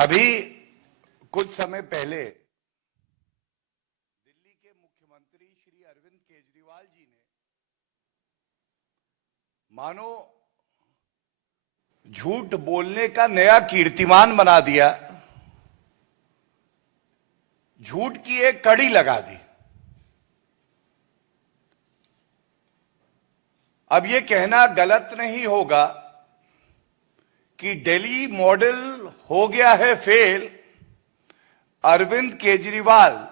अभी कुछ समय पहले दिल्ली के मुख्यमंत्री श्री अरविंद केजरीवाल जी ने मानो झूठ बोलने का नया कीर्तिमान बना दिया, झूठ की एक कड़ी लगा दी। अब यह कहना गलत नहीं होगा कि दिल्ली मॉडल हो गया है फेल, अरविंद केजरीवाल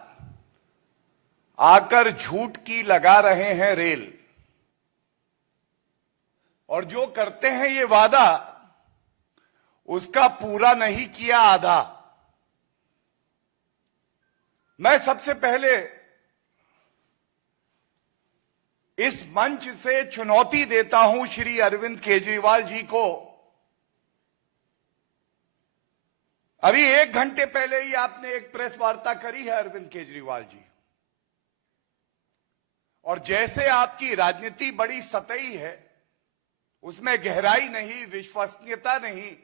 आकर झूठ की लगा रहे हैं रेल। और जो करते हैं ये वादा, उसका पूरा नहीं किया आधा। मैं सबसे पहले इस मंच से चुनौती देता हूं श्री अरविंद केजरीवाल जी को। अभी 1 घंटे पहले ही आपने एक प्रेस वार्ता करी है अरविंद केजरीवाल जी, और जैसे आपकी राजनीति बड़ी सतही है, उसमें गहराई नहीं, विश्वसनीयता नहीं,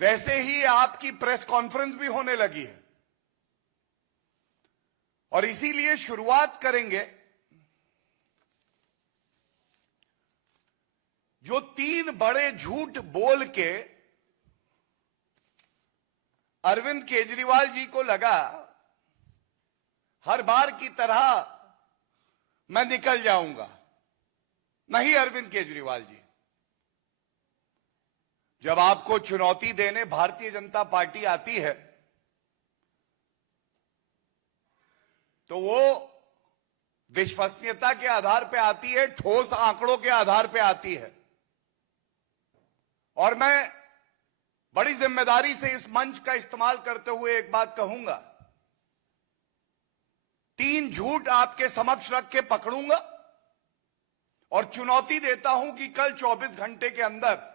वैसे ही आपकी प्रेस कॉन्फ्रेंस भी होने लगी है। और इसीलिए शुरुआत करेंगे जो 3 बड़े झूठ बोल के अरविंद केजरीवाल जी को लगा हर बार की तरह मैं निकल जाऊंगा। नहीं अरविंद केजरीवाल जी, जब आपको चुनौती देने भारतीय जनता पार्टी आती है तो वो विश्वसनीयता के आधार पे आती है, ठोस आंकड़ों के आधार पे आती है। और मैं बड़ी जिम्मेदारी से इस मंच का इस्तेमाल करते हुए एक बात कहूंगा, 3 झूठ आपके समक्ष रख के पकड़ूंगा और चुनौती देता हूं कि कल 24 घंटे के अंदर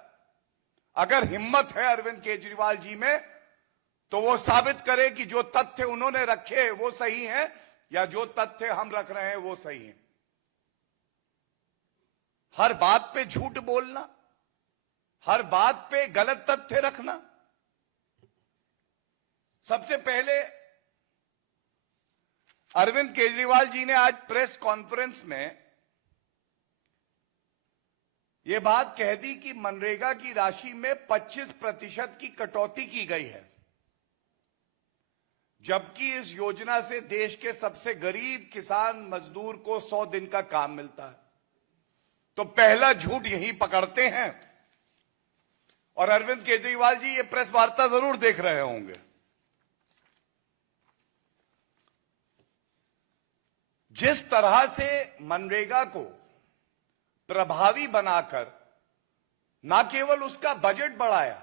अगर हिम्मत है अरविंद केजरीवाल जी में, तो वो साबित करे कि जो तथ्य उन्होंने रखे वो सही हैं या जो तथ्य हम रख रहे हैं वो सही हैं। हर बात पे झूठ बोलना, हर बात पे गलत तथ्य रखना। सबसे पहले अरविंद केजरीवाल जी ने आज प्रेस कॉन्फ्रेंस में यह बात कह दी कि मनरेगा की राशि में 25% की कटौती की गई है, जबकि इस योजना से देश के सबसे गरीब किसान मजदूर को 100 दिन का काम मिलता है। तो पहला झूठ यही पकड़ते हैं। और अरविंद केजरीवाल जी ये प्रेस वार्ता जरूर देख रहे होंगे। जिस तरह से मनरेगा को प्रभावी बनाकर न केवल उसका बजट बढ़ाया,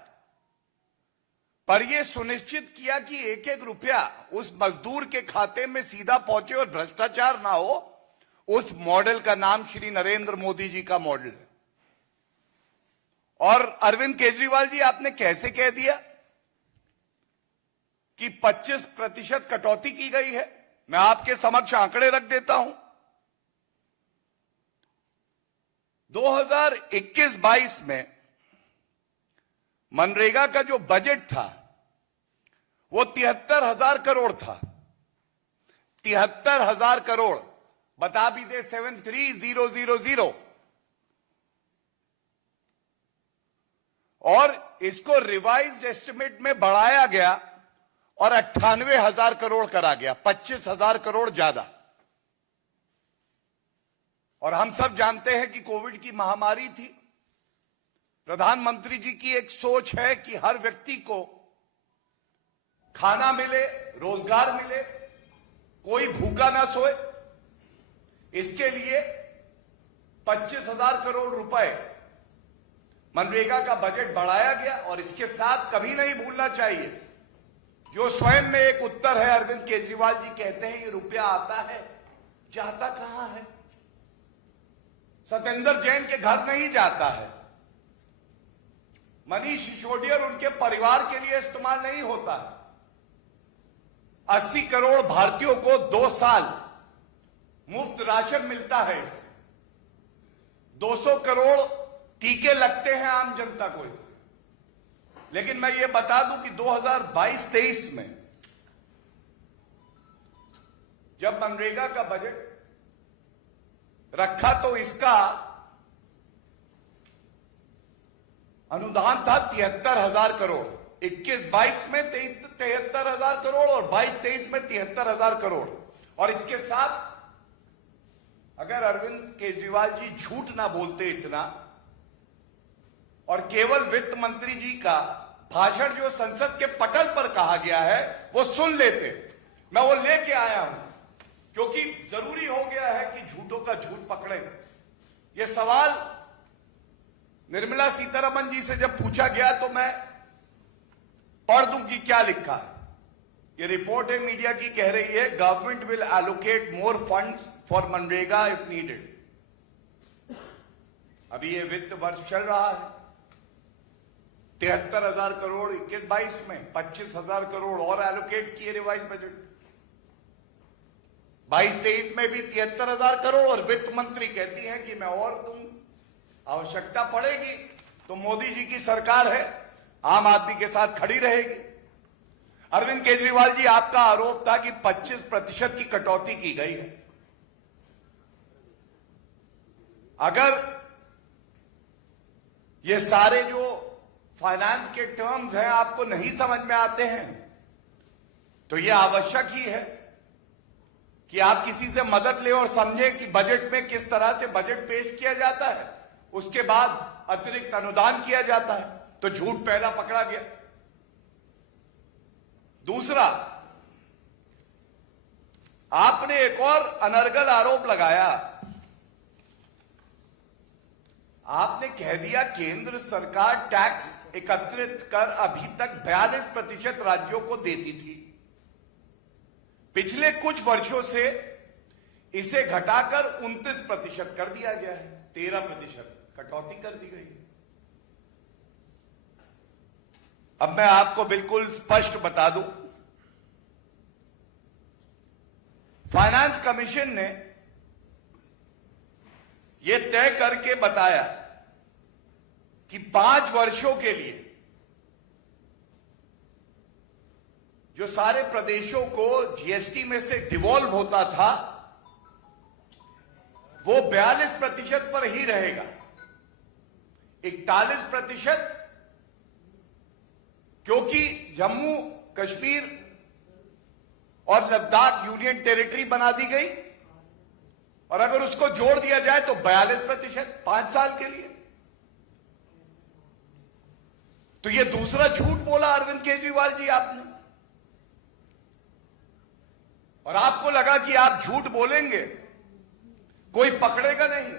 पर यह सुनिश्चित किया कि एक एक रुपया उस मजदूर के खाते में सीधा पहुंचे और भ्रष्टाचार ना हो, उस मॉडल का नाम श्री नरेंद्र मोदी जी का मॉडल है। और अरविंद केजरीवाल जी, आपने कैसे कह दिया कि 25% कटौती की गई है? मैं आपके समक्ष आंकड़े रख देता हूं। 2021-22 में मनरेगा का जो बजट था वो 73,000 करोड़ था। 73,000 करोड़, बता भी दे 73,000। और इसको रिवाइज्ड एस्टिमेट में बढ़ाया गया और 98,000 करोड़ करा गया, 25,000 करोड़ ज्यादा। और हम सब जानते हैं कि कोविड की महामारी थी। प्रधानमंत्री जी की एक सोच है कि हर व्यक्ति को खाना मिले, रोजगार मिले, कोई भूखा ना सोए। इसके लिए 25,000 करोड़ रुपए मनरेगा का बजट बढ़ाया गया। और इसके साथ कभी नहीं भूलना चाहिए, जो स्वयं में एक उत्तर है, अरविंद केजरीवाल जी कहते हैं ये रुपया आता है, जाता कहां है? सत्येंद्र जैन के घर नहीं जाता है, मनीष सिसोदिया और उनके परिवार के लिए इस्तेमाल नहीं होता है। 80 करोड़ भारतीयों को 2 साल मुफ्त राशन मिलता है इससे। 200 करोड़ टीके लगते हैं आम जनता को इससे। लेकिन मैं ये बता दूं कि 2022-23 में जब मनरेगा का बजट रखा तो इसका अनुदान था 73,000 करोड़। 21-22 में 73,000 करोड़ और 22-23 में 73,000 करोड़। और इसके साथ अगर अरविंद केजरीवाल जी झूठ ना बोलते इतना और केवल वित्त मंत्री जी का भाषण जो संसद के पटल पर कहा गया है वो सुन लेते, मैं वो लेके आया हूं, क्योंकि जरूरी हो गया है कि झूठों का झूठ पकड़े। ये सवाल निर्मला सीतारमण जी से जब पूछा गया तो मैं पढ़ दूं कि क्या लिखा है। ये रिपोर्ट है मीडिया की, कह रही है government will allocate more funds for MNREGA if needed. अभी ये वित्त वर्ष चल रहा है, 73,000 करोड़ 21-22 में, 25,000 करोड़ और एलोकेट किए रिवाइज बजट। 22-23 में भी 73,000 करोड़ और वित्त मंत्री कहती हैं कि मैं और दूं, आवश्यकता पड़ेगी तो मोदी जी की सरकार है, आम आदमी के साथ खड़ी रहेगी। अरविंद केजरीवाल जी, आपका आरोप था कि 25% की कटौती की गई है। अगर ये सारे जो फाइनेंस के टर्म्स हैं आपको नहीं समझ में आते हैं तो यह आवश्यक ही है कि आप किसी से मदद लें और समझें कि बजट में किस तरह से बजट पेश किया जाता है, उसके बाद अतिरिक्त अनुदान किया जाता है। तो झूठ पहला पकड़ा गया। दूसरा, आपने एक और अनर्गल आरोप लगाया। आपने कह दिया केंद्र सरकार टैक्स एकत्रित कर अभी तक 42% राज्यों को देती थी, पिछले कुछ वर्षों से इसे घटाकर 29% कर दिया गया है, 13% कटौती कर दी गई। अब मैं आपको बिल्कुल स्पष्ट बता दूं, फाइनेंस कमीशन ने यह तय करके बताया कि 5 वर्षों के लिए जो सारे प्रदेशों को जीएसटी में से डिवॉल्व होता था वो 42% पर ही रहेगा। 41% क्योंकि जम्मू कश्मीर और लद्दाख यूनियन टेरिटरी बना दी गई और अगर उसको जोड़ दिया जाए तो 42% 5 साल के लिए। तो यह दूसरा झूठ बोला अरविंद केजरीवाल जी आपने, और आपको लगा कि आप झूठ बोलेंगे कोई पकड़ेगा नहीं।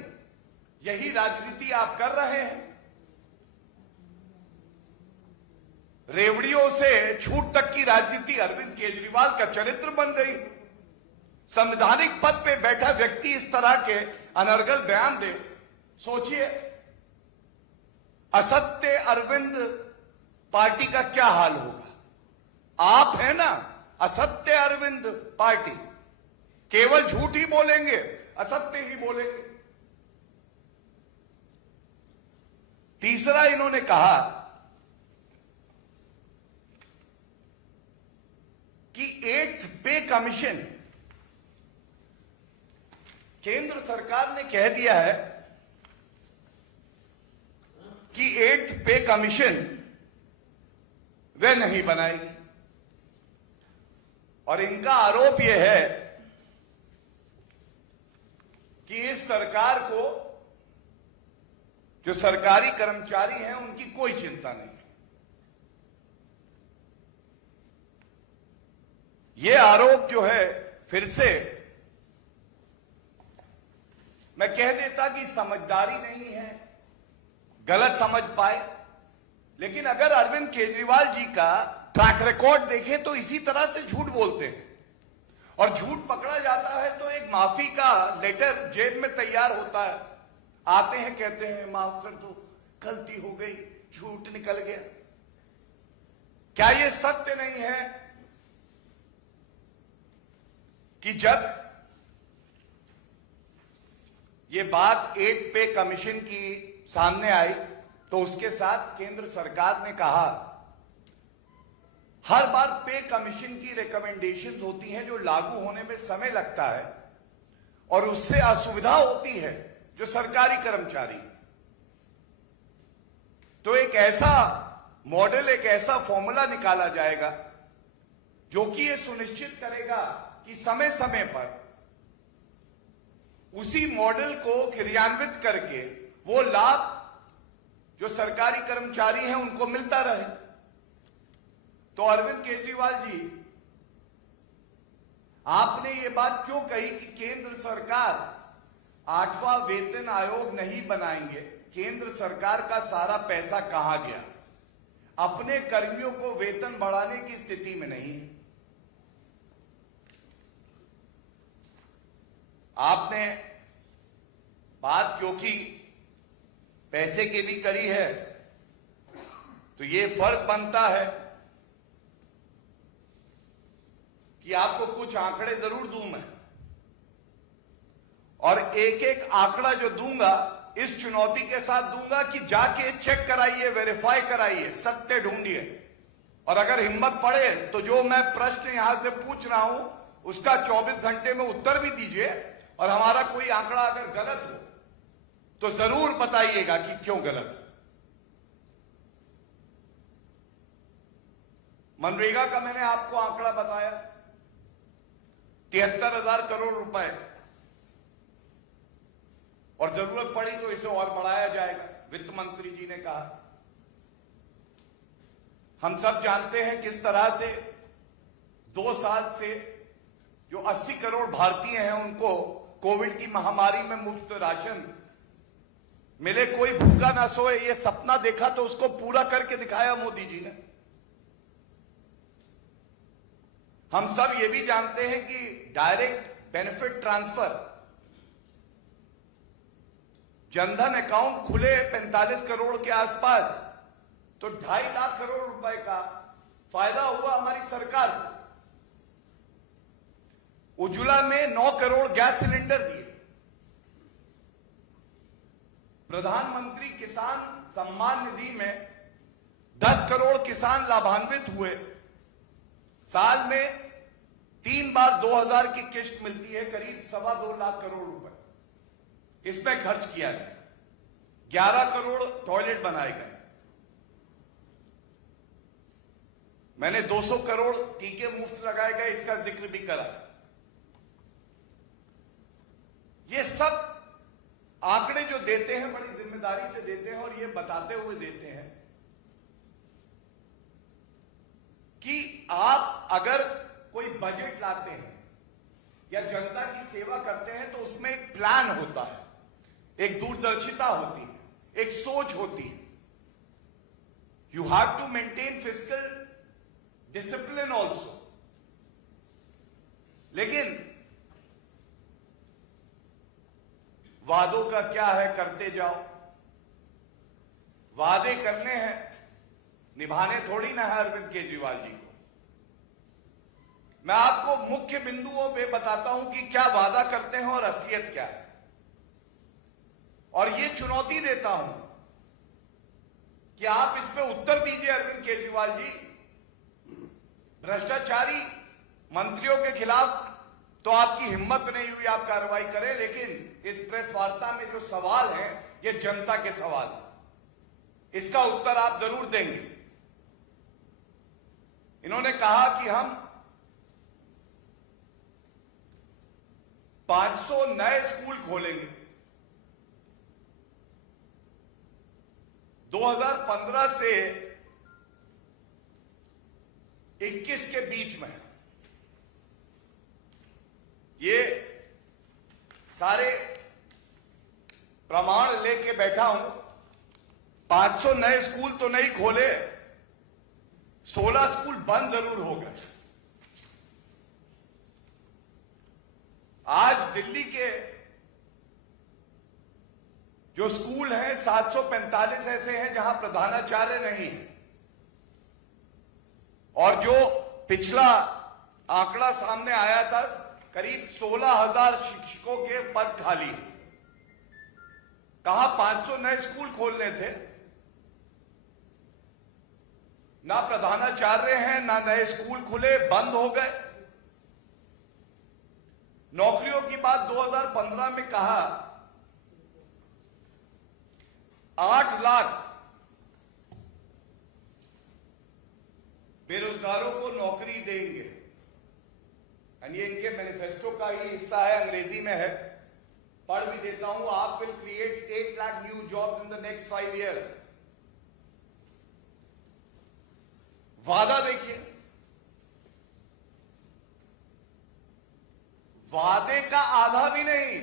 यही राजनीति आप कर रहे हैं। रेवड़ियों से झूठ तक की राजनीति अरविंद केजरीवाल का चरित्र बन गई। संवैधानिक पद पे बैठा व्यक्ति इस तरह के अनर्गल बयान दे, सोचिए असत्य अरविंद पार्टी का क्या हाल होगा। आप है ना असत्य अरविंद पार्टी, केवल झूठ ही बोलेंगे, असत्य ही बोलेंगे। तीसरा, इन्होंने कहा कि 8th पे कमीशन, केंद्र सरकार ने कह दिया है कि 8th पे कमीशन वह नहीं बनाएगी। और इनका आरोप यह है कि इस सरकार को जो सरकारी कर्मचारी हैं उनकी कोई चिंता नहीं। यह आरोप जो है, फिर से मैं कह देता कि समझदारी नहीं है, गलत समझ पाए, लेकिन अगर अरविंद केजरीवाल जी का ट्रैक रिकॉर्ड देखें तो इसी तरह से झूठ बोलते हैं और झूठ पकड़ा जाता है तो एक माफी का लेटर जेब में तैयार होता है, आते हैं कहते हैं माफ कर दो, गलती हो गई, झूठ निकल गया। क्या यह सत्य नहीं है कि जब यह बात 8th पे कमीशन की सामने आई तो उसके साथ केंद्र सरकार ने कहा हर बार पे कमीशन की रिकमेंडेशंस होती हैं जो लागू होने में समय लगता है और उससे असुविधा होती है जो सरकारी कर्मचारी। तो एक ऐसा मॉडल, एक ऐसा फॉर्मूला निकाला जाएगा जो कि यह सुनिश्चित करेगा कि समय समय पर उसी मॉडल को क्रियान्वित करके वो लाभ जो सरकारी कर्मचारी हैं उनको मिलता रहे। तो अरविंद केजरीवाल जी, आपने ये बात क्यों कही कि केंद्र सरकार 8वां वेतन आयोग नहीं बनाएंगे? केंद्र सरकार का सारा पैसा कहां गया? अपने कर्मियों को वेतन बढ़ाने की स्थिति में नहीं। आपने बात क्योंकि पैसे की भी करी है तो ये फर्ज बनता है कि आपको कुछ आंकड़े जरूर दूं मैं, और एक एक आंकड़ा जो दूंगा इस चुनौती के साथ दूंगा कि जाके चेक कराइए, वेरीफाई कराइए, सत्य ढूंढिए, और अगर हिम्मत पड़े तो जो मैं प्रश्न यहां से पूछ रहा हूं उसका 24 घंटे में उत्तर भी दीजिए, और हमारा कोई आंकड़ा अगर गलत हो तो जरूर बताइएगा कि क्यों गलत है। मनरेगा का मैंने आपको आंकड़ा बताया 73,000 करोड़ रुपए, और जरूरत पड़ी तो इसे और बढ़ाया जाएगा, वित्त मंत्री जी ने कहा। हम सब जानते हैं किस तरह से 2 साल से जो 80 करोड़ भारतीय हैं उनको कोविड की महामारी में मुफ्त राशन मिले, कोई भूखा ना सोए, ये सपना देखा तो उसको पूरा करके दिखाया मोदी जी ने। हम सब ये भी जानते हैं कि direct benefit transfer, Jan Dhan account खुले 45 करोड़ के आसपास, तो 2.5 लाख करोड़ रुपए का फायदा हुआ हमारी सरकार को। उज्ज्वला में 9 करोड़ गैस सिलेंडर दिए, प्रधानमंत्री किसान सम्मान निधि में 10 करोड़ किसान लाभान्वित हुए, साल में 3 बार 2,000 की किस्त मिलती है, करीब 2.25 लाख करोड़ रुपए इसमें खर्च किया गया, 11 करोड़ टॉयलेट बनाए गए, मैंने 200 करोड़ टीके मुफ्त लगाए गए, इसका जिक्र भी करा। ये सब आंकड़े जो देते हैं बड़ी जिम्मेदारी से देते हैं, और ये बताते हुए देते हैं कि आप अगर कोई बजट लाते हैं या जनता की सेवा करते हैं तो उसमें एक प्लान होता है, एक दूरदर्शिता होती है, एक सोच होती है। You have to maintain fiscal discipline also. लेकिन वादों का क्या है, करते जाओ, वादे करने हैं, निभाने थोड़ी ना है अरविंद केजरीवाल जी को। मैं आपको मुख्य बिंदुओं पे बताता हूं कि क्या वादा करते हैं और असलियत क्या है, और ये चुनौती देता हूं कि आप इस पे उत्तर दीजिए अरविंद केजरीवाल जी। भ्रष्टाचारी मंत्रियों के खिलाफ तो आपकी हिम्मत नहीं हुई आप कार्रवाई करें, लेकिन इस प्रेस वार्ता में जो सवाल है ये जनता के सवाल है, इसका उत्तर आप जरूर देंगे। इन्होंने कहा कि हम 500 नए स्कूल खोलेंगे। 2015 से 21 के बीच में ये सारे प्रमाण लेके बैठा हूं। 500 नए स्कूल तो नहीं खोले, 16 स्कूल बंद जरूर हो गए। आज दिल्ली के जो स्कूल हैं 745 ऐसे हैं जहां प्रधानाचार्य नहीं है, और जो पिछला आंकड़ा सामने आया था करीब 16,000 शिक्षकों के पद खाली। कहा 500 नए स्कूल खोलने थे, ना प्रधानाचार्य हैं, ना नए स्कूल खुले, बंद हो गए। नौकरियों की बात 2015 में कहा 8 लाख बेरोजगारों को नौकरी देंगे। ये इनके मैनिफेस्टो का ही हिस्सा है, अंग्रेजी में है, पढ़ भी देता हूं। आप will create 8 lakh new jobs in the next 5 years। वादा देखिए, वादे का आधा भी नहीं,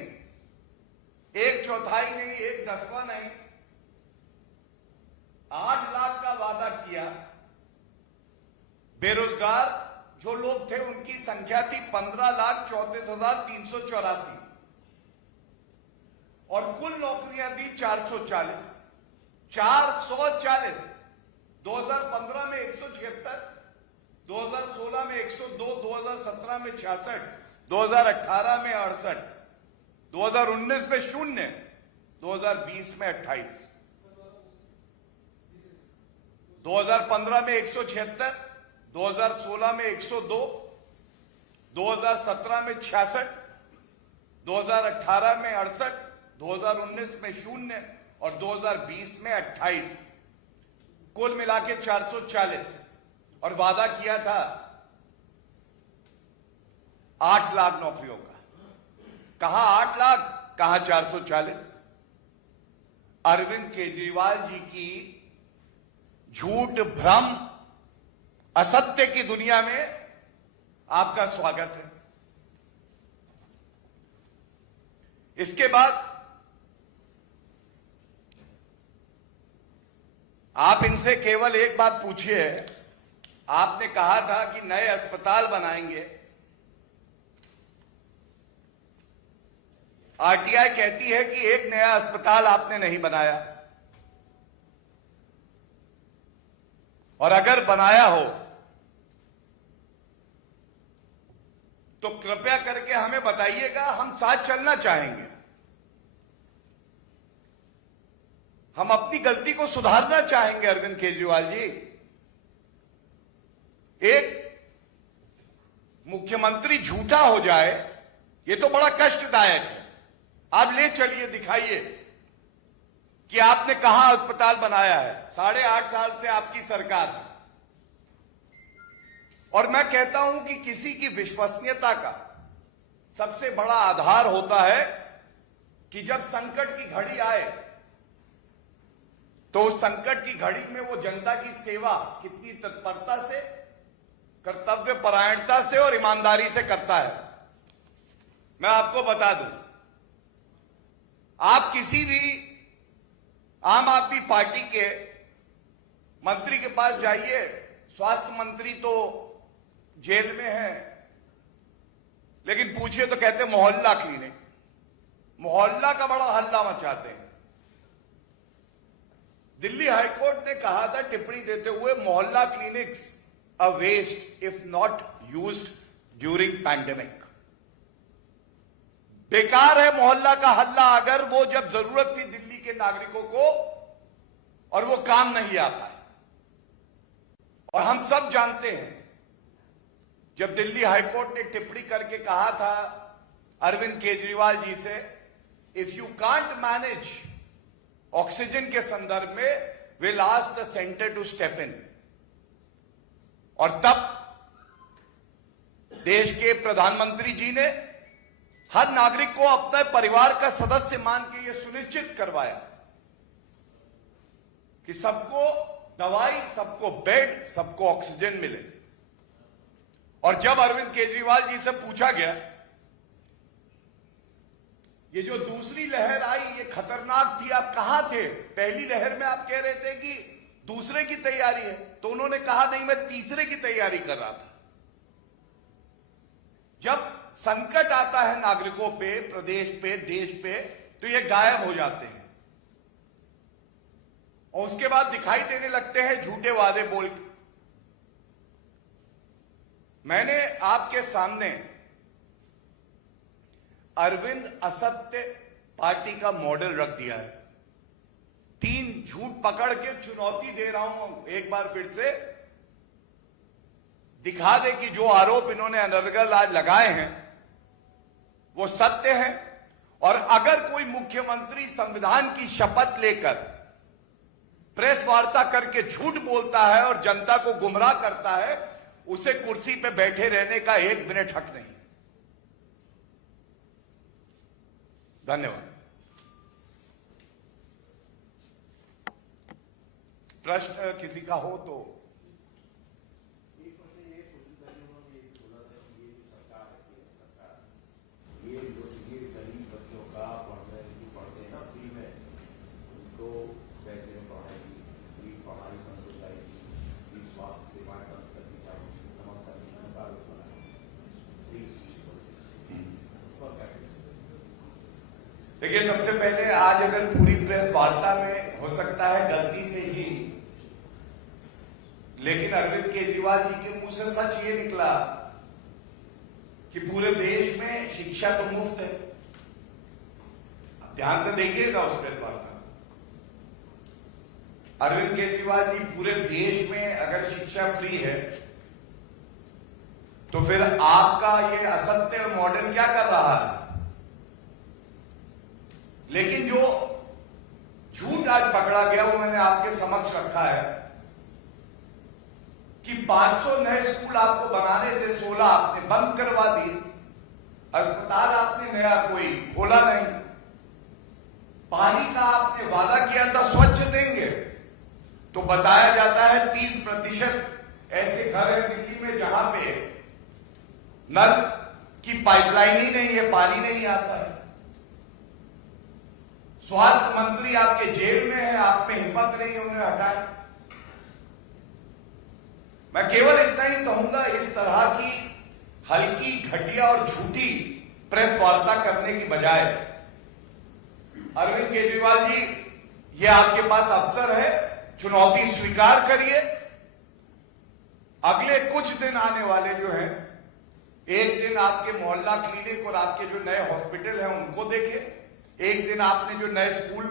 1/4 नहीं, 1/10 नहीं, 8 लाख का वादा किया। बेरोजगार जो लोग थे उनकी संख्या थी 15,34,384 और कुल नौकरियां दी 440। 2015 में 176, 2016 में 102, 2017 में 66, 2018 में 68, 2019 में 0, 2020 में 28। 2015 में 176, 2016 में 102, 2017 में 66, 2018 में 68, 2019 में 0 और 2020 में 28, कुल मिला के 440। और वादा किया था 8 लाख नौकरियों का। कहा 8 लाख, कहा 440। अरविंद केजरीवाल जी की झूठ, भ्रम, असत्य की दुनिया में आपका स्वागत है। इसके बाद आप इनसे केवल एक बात पूछिए। आपने कहा था कि नए अस्पताल बनाएंगे। आरटीआई कहती है कि एक नया अस्पताल आपने नहीं बनाया, और अगर बनाया हो तो कृपया करके हमें बताइएगा, हम साथ चलना चाहेंगे। हम अपनी गलती को सुधारना चाहेंगे। अरविंद केजरीवाल जी, एक मुख्यमंत्री झूठा हो जाए ये तो बड़ा कष्टदायक है। आप ले चलिए, दिखाइए कि आपने कहां अस्पताल बनाया है। 8.5 साल से आपकी सरकार है, और मैं कहता हूं कि किसी की विश्वसनीयता का सबसे बड़ा आधार होता है कि जब संकट की घड़ी आए तो उस संकट की घड़ी में वो जनता की सेवा कितनी तत्परता से, कर्तव्य परायणता से और ईमानदारी से करता है। मैं आपको बता दूं, आप किसी भी आम आदमी पार्टी के मंत्री के पास जाइए, स्वास्थ्य मंत्री तो जेल में है, लेकिन पूछिए तो कहते मोहल्ला क्लिनिक। मोहल्ला का बड़ा हल्ला मचाते हैं। दिल्ली हाईकोर्ट ने कहा था टिप्पणी देते हुए, Mohalla clinics a waste if not used during pandemic. बेकार है मोहल्ला का हल्ला अगर वो जब जरूरत थी दिल्ली के नागरिकों को और वो काम नहीं आता है। और हम सब जानते हैं, जब दिल्ली हाईकोर्ट ने टिप्पणी करके कहा था अरविंद केजरीवाल जी से, if you can't manage oxygen के संदर्भ में, will ask the centre to step in. और तब देश के प्रधानमंत्री जी ने हर नागरिक को अपने परिवार का सदस्य मान के यह सुनिश्चित करवाया कि सबको दवाई, सबको बेड, सबको ऑक्सीजन मिले। और जब अरविंद केजरीवाल जी से पूछा गया, ये जो दूसरी लहर आई ये खतरनाक थी, आप कहां थे? पहली लहर में आप कह रहे थे कि दूसरे की तैयारी है, तो उन्होंने कहा नहीं, मैं तीसरे की तैयारी कर रहा था। जब संकट आता है नागरिकों पे, प्रदेश पे, देश पे, तो ये गायब हो जाते हैं और उसके बाद दिखाई देने लगते हैं झूठे वादे बोल के। मैंने आपके सामने अरविंद असत्य पार्टी का मॉडल रख दिया है। 3 झूठ पकड़ के चुनौती दे रहा हूं एक बार फिर से दिखा दे कि जो आरोप इन्होंने अनर्गल आज लगाए हैं वो सत्य है। और अगर कोई मुख्यमंत्री संविधान की शपथ लेकर प्रेस वार्ता करके झूठ बोलता है और जनता को गुमराह करता है, उसे कुर्सी पे बैठे रहने का 1 मिनट हक नहीं। धन्यवाद। प्रश्न किसी का हो तो। देखिए, सबसे पहले आज अगर पूरी प्रेस वार्ता में हो सकता है गलती से ही, लेकिन अरविंद केजरीवाल जी के मुंह से सच ये निकला कि पूरे देश में शिक्षा तो मुफ्त है। आप ध्यान से देखिएगा उस प्रेस वार्ता। अरविंद केजरीवाल जी, पूरे देश में अगर शिक्षा फ्री है तो फिर आपका ये असत्य मॉडल क्या कर रहा है? लेकिन जो झूठ आज पकड़ा गया वो मैंने आपके समक्ष रखा है कि 500 नए स्कूल आपको बनाने थे, 16 आपने बंद करवा दिए। अस्पताल आपने नया कोई खोला नहीं। पानी का आपने वादा किया था स्वच्छ देंगे, तो बताया जाता है 30% ऐसे घर हैं दिल्ली में जहां पे नल की पाइपलाइन ही नहीं है, पानी नहीं आता है। स्वास्थ्य मंत्री आपके जेल में है, आप में हिम्मत नहीं है उन्हें हटाए। मैं केवल इतना ही कहूंगा, इस तरह की हल्की, घटिया और झूठी प्रेस वार्ता करने की बजाय अरविंद केजरीवाल जी, ये आपके पास अवसर है, चुनौती स्वीकार करिए। अगले कुछ दिन आने वाले जो हैं, एक दिन आपके मोहल्ला क्लिनिक और आपके जो नए हॉस्पिटल हैं उनको देखें, एक दिन आपने जो नए स्कूल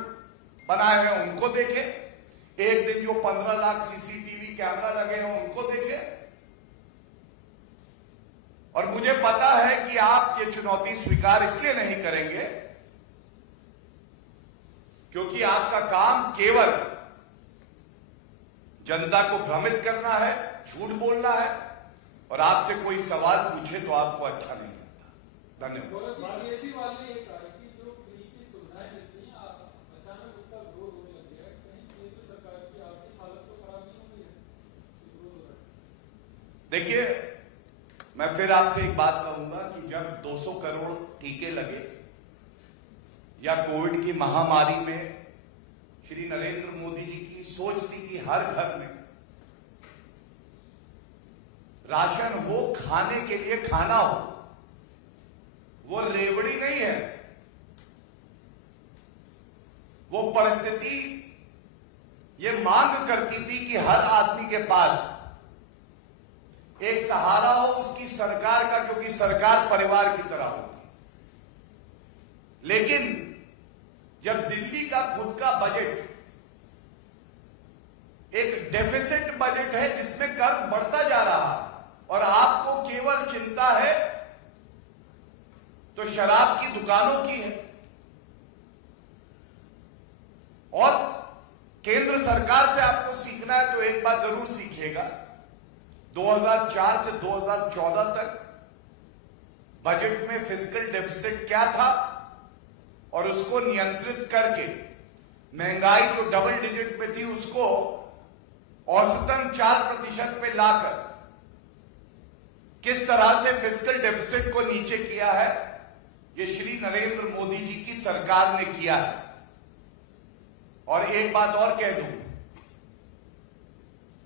बनाए हैं उनको देखें, एक दिन जो 15 लाख सीसीटीवी कैमरा लगे हैं उनको देखें। और मुझे पता है कि आप ये चुनौती स्वीकार इसलिए नहीं करेंगे क्योंकि आपका काम केवल जनता को भ्रमित करना है, झूठ बोलना है, और आपसे कोई सवाल पूछे तो आपको अच्छा नहीं लगता। धन्यवाद। देखिए, मैं फिर आपसे एक बात कहूंगा कि जब 200 करोड़ टीके लगे या कोविड की महामारी में श्री नरेंद्र मोदी जी की सोच थी कि हर घर में राशन हो, खाने के लिए खाना हो, वो रेवड़ी नहीं है। वो परिस्थिति ये मांग करती थी कि हर आदमी के पास एक सहारा हो उसकी सरकार का, क्योंकि सरकार परिवार की तरह होती। लेकिन जब दिल्ली का खुद का बजट एक डेफिसिट बजट है जिसमें कर्ज बढ़ता जा रहा है और आपको केवल चिंता है तो शराब की दुकानों की है, और केंद्र सरकार से आपको सीखना है तो एक बात जरूर सीखिएगा। 2004 से 2014 तक बजट में फिस्कल डेफिसिट क्या था और उसको नियंत्रित करके महंगाई जो डबल डिजिट पे थी उसको औसतन 4% पे लाकर किस तरह से फिस्कल डेफिसिट को नीचे किया है, ये श्री नरेंद्र मोदी जी की सरकार ने किया है। और एक बात और कह दूं,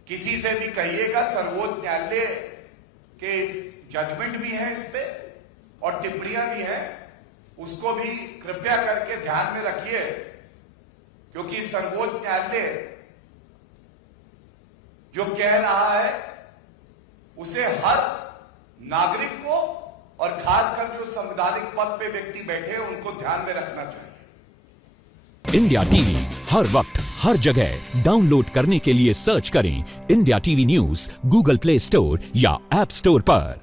किसी से भी कहिएगा, सर्वोच्च न्यायालय के जजमेंट भी हैं इस पे और टिप्पणियां भी हैं, उसको भी कृपया करके ध्यान में रखिए, क्योंकि सर्वोच्च न्यायालय जो कह रहा है उसे हर नागरिक को और खासकर जो संवैधानिक पद पे व्यक्ति बैठे हैं उनको ध्यान में रखना चाहिए। इंडिया टीवी हर वक्त हर जगह डाउनलोड करने के लिए सर्च करें India TV news Google play store या ऐप स्टोर पर।